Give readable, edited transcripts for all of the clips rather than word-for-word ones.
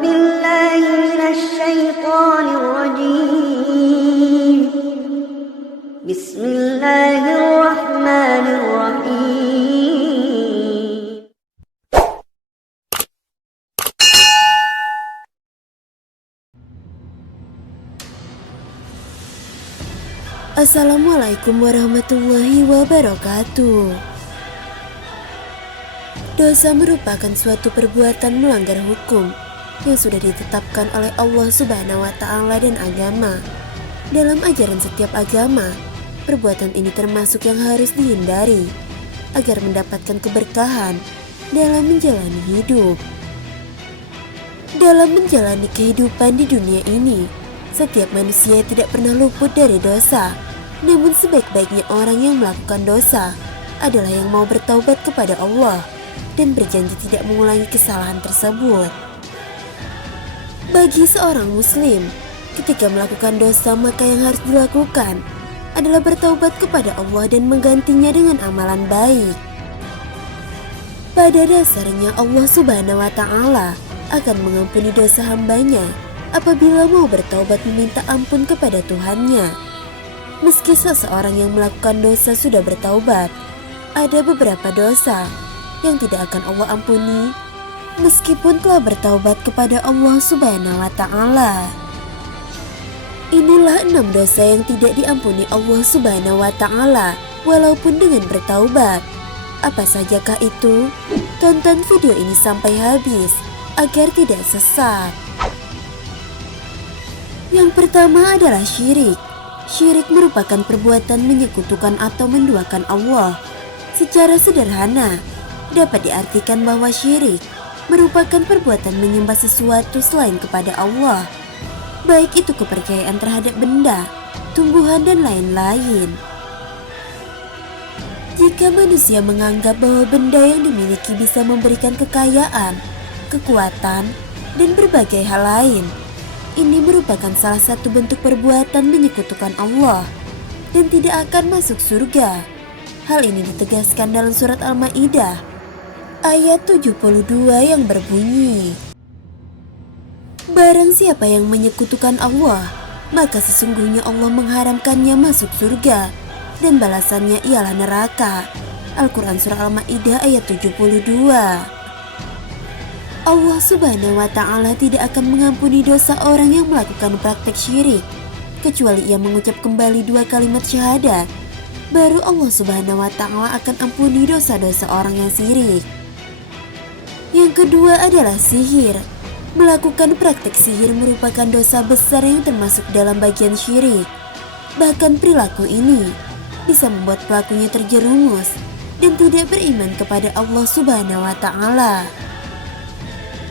بالله من الشيطان الرجيم. بسم الله الرحمن الرحيم. Assalamualaikum warahmatullahi wabarakatuh. Dosa merupakan suatu perbuatan melanggar hukum yang sudah ditetapkan oleh Allah Subhanahu wa Ta'ala dan agama. Dalam ajaran setiap agama, perbuatan ini termasuk yang harus dihindari agar mendapatkan keberkahan dalam menjalani hidup. Dalam menjalani kehidupan di dunia ini, setiap manusia tidak pernah luput dari dosa. Namun sebaik-baiknya orang yang melakukan dosa adalah yang mau bertaubat kepada Allah dan berjanji tidak mengulangi kesalahan tersebut. Bagi seorang muslim, ketika melakukan dosa maka yang harus dilakukan adalah bertaubat kepada Allah dan menggantinya dengan amalan baik. Pada dasarnya Allah Subhanahu wa Ta'ala akan mengampuni dosa hambanya apabila mau bertaubat meminta ampun kepada Tuhannya. Meski seseorang yang melakukan dosa sudah bertaubat, ada beberapa dosa yang tidak akan Allah ampuni meskipun telah bertaubat kepada Allah Subhanahu wa Ta'ala. Inilah 6 dosa yang tidak diampuni Allah Subhanahu wa Ta'ala walaupun dengan bertaubat. Apa sajakah itu? Tonton video ini sampai habis agar tidak sesat. Yang pertama adalah syirik. Syirik merupakan perbuatan menyekutukan atau menduakan Allah. Secara sederhana, dapat diartikan bahwa syirik merupakan perbuatan menyembah sesuatu selain kepada Allah, baik itu kepercayaan terhadap benda, tumbuhan, dan lain-lain. Jika manusia menganggap bahwa benda yang dimiliki bisa memberikan kekayaan, kekuatan, dan berbagai hal lain, ini merupakan salah satu bentuk perbuatan menyekutukan Allah dan tidak akan masuk surga. Hal ini ditegaskan dalam surat Al-Maidah ayat 72 yang berbunyi, "Barang siapa yang menyekutukan Allah, maka sesungguhnya Allah mengharamkannya masuk surga dan balasannya ialah neraka." Al-Quran surah Al-Maidah ayat 72. Allah Subhanahu wa Ta'ala tidak akan mengampuni dosa orang yang melakukan praktek syirik kecuali ia mengucap kembali 2 kalimat syahadat. Baru Allah Subhanahu wa Ta'ala akan ampuni dosa-dosa orang yang syirik. Yang kedua adalah sihir. Melakukan praktek sihir merupakan dosa besar yang termasuk dalam bagian syirik. Bahkan perilaku ini bisa membuat pelakunya terjerumus dan tidak beriman kepada Allah Subhanahu wa Ta'ala.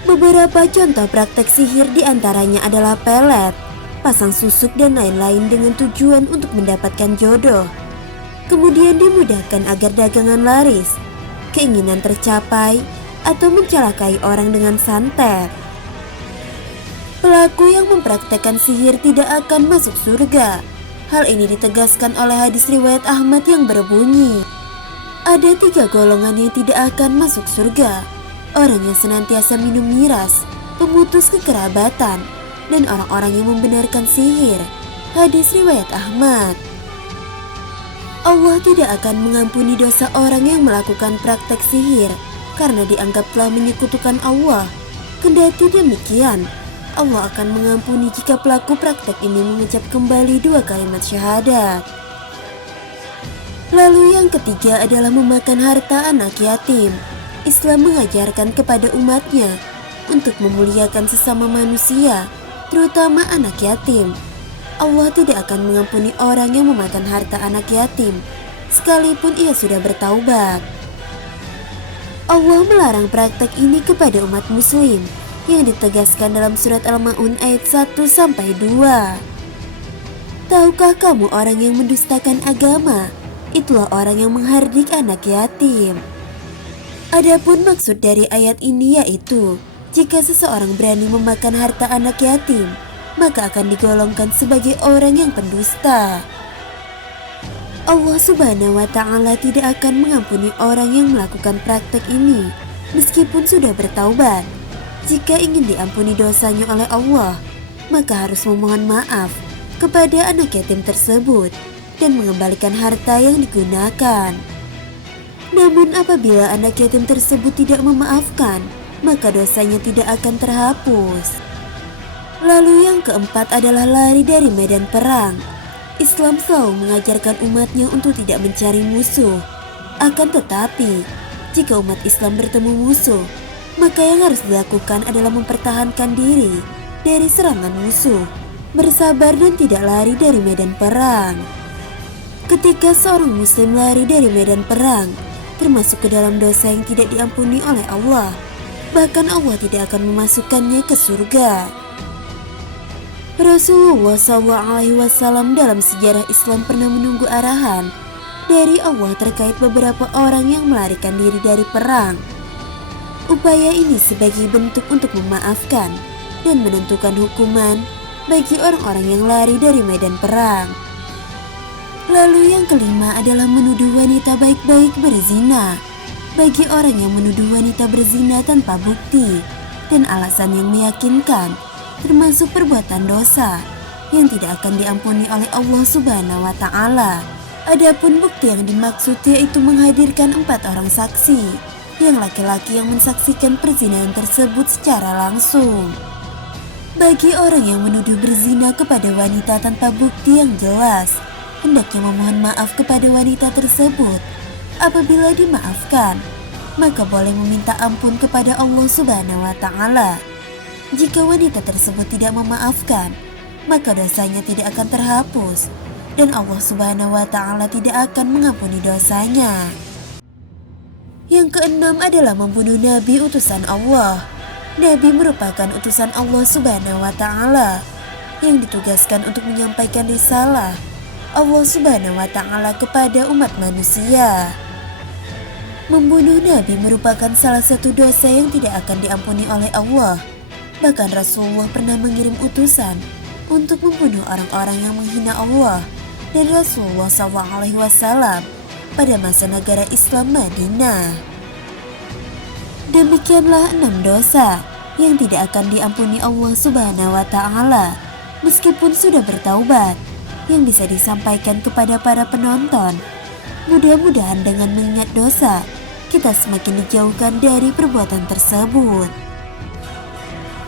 Beberapa contoh praktek sihir diantaranya adalah pelet, pasang susuk, dan lain-lain dengan tujuan untuk mendapatkan jodoh. Kemudian dimudahkan agar dagangan laris, keinginan tercapai, atau mencelakai orang dengan santet. Pelaku yang mempraktekkan sihir tidak akan masuk surga. Hal ini ditegaskan oleh hadis riwayat Ahmad yang berbunyi, ada 3 golongan yang tidak akan masuk surga: orang yang senantiasa minum miras, pemutus kekerabatan, dan orang-orang yang membenarkan sihir. Hadis riwayat Ahmad. Allah tidak akan mengampuni dosa orang yang melakukan praktek sihir karena dianggap telah menyekutukan Allah. Kendati demikian, Allah akan mengampuni jika pelaku praktek ini mengucap kembali 2 kalimat syahadat. Lalu yang ketiga adalah memakan harta anak yatim. Islam mengajarkan kepada umatnya untuk memuliakan sesama manusia, terutama anak yatim. Allah tidak akan mengampuni orang yang memakan harta anak yatim, sekalipun ia sudah bertaubat. Allah melarang praktek ini kepada umat muslim yang ditegaskan dalam surat Al-Ma'un ayat 1-2. Tahukah kamu orang yang mendustakan agama? Itulah orang yang menghardik anak yatim. Adapun maksud dari ayat ini yaitu, jika seseorang berani memakan harta anak yatim, maka akan digolongkan sebagai orang yang pendusta. Allah Subhanahu wa Ta'ala tidak akan mengampuni orang yang melakukan praktek ini meskipun sudah bertaubat. Jika ingin diampuni dosanya oleh Allah, maka harus memohon maaf kepada anak yatim tersebut dan mengembalikan harta yang digunakan. Namun apabila anak yatim tersebut tidak memaafkan, maka dosanya tidak akan terhapus. Lalu yang keempat adalah lari dari medan perang. Islam selalu mengajarkan umatnya untuk tidak mencari musuh. Akan tetapi, jika umat Islam bertemu musuh, maka yang harus dilakukan adalah mempertahankan diri dari serangan musuh, bersabar dan tidak lari dari medan perang. Ketika seorang muslim lari dari medan perang, termasuk ke dalam dosa yang tidak diampuni oleh Allah, bahkan Allah tidak akan memasukkannya ke surga. Rasulullah SAW dalam sejarah Islam pernah menunggu arahan dari Allah terkait beberapa orang yang melarikan diri dari perang. Upaya ini sebagai bentuk untuk memaafkan dan menentukan hukuman bagi orang-orang yang lari dari medan perang. Lalu yang kelima adalah menuduh wanita baik-baik berzina. Bagi orang yang menuduh wanita berzina tanpa bukti dan alasan yang meyakinkan, termasuk perbuatan dosa yang tidak akan diampuni oleh Allah Subhanahu wa Ta'ala. Adapun bukti yang dimaksud yaitu menghadirkan 4 orang saksi, yang laki-laki yang mensaksikan perzinahan tersebut secara langsung. Bagi orang yang menuduh berzina kepada wanita tanpa bukti yang jelas, hendaknya memohon maaf kepada wanita tersebut. Apabila dimaafkan, maka boleh meminta ampun kepada Allah Subhanahu wa Ta'ala. Jika wanita tersebut tidak memaafkan, maka dosanya tidak akan terhapus dan Allah Subhanahu wa Ta'ala tidak akan mengampuni dosanya. Yang keenam adalah membunuh Nabi utusan Allah. Nabi merupakan utusan Allah Subhanahu wa Ta'ala yang ditugaskan untuk menyampaikan risalah Allah Subhanahu wa Ta'ala kepada umat manusia. Membunuh Nabi merupakan salah satu dosa yang tidak akan diampuni oleh Allah. Bahkan Rasulullah pernah mengirim utusan untuk membunuh orang-orang yang menghina Allah dan Rasulullah SAW pada masa negara Islam Madinah. Demikianlah 6 dosa yang tidak akan diampuni Allah Subhanahu wa Ta'ala meskipun sudah bertaubat, yang bisa disampaikan kepada para penonton. Mudah-mudahan dengan mengingat dosa, kita semakin dijauhkan dari perbuatan tersebut.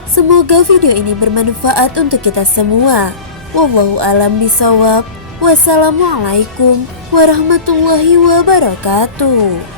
Semoga video ini bermanfaat untuk kita semua. Wallahu a'lam bishawab. Wassalamualaikum warahmatullahi wabarakatuh.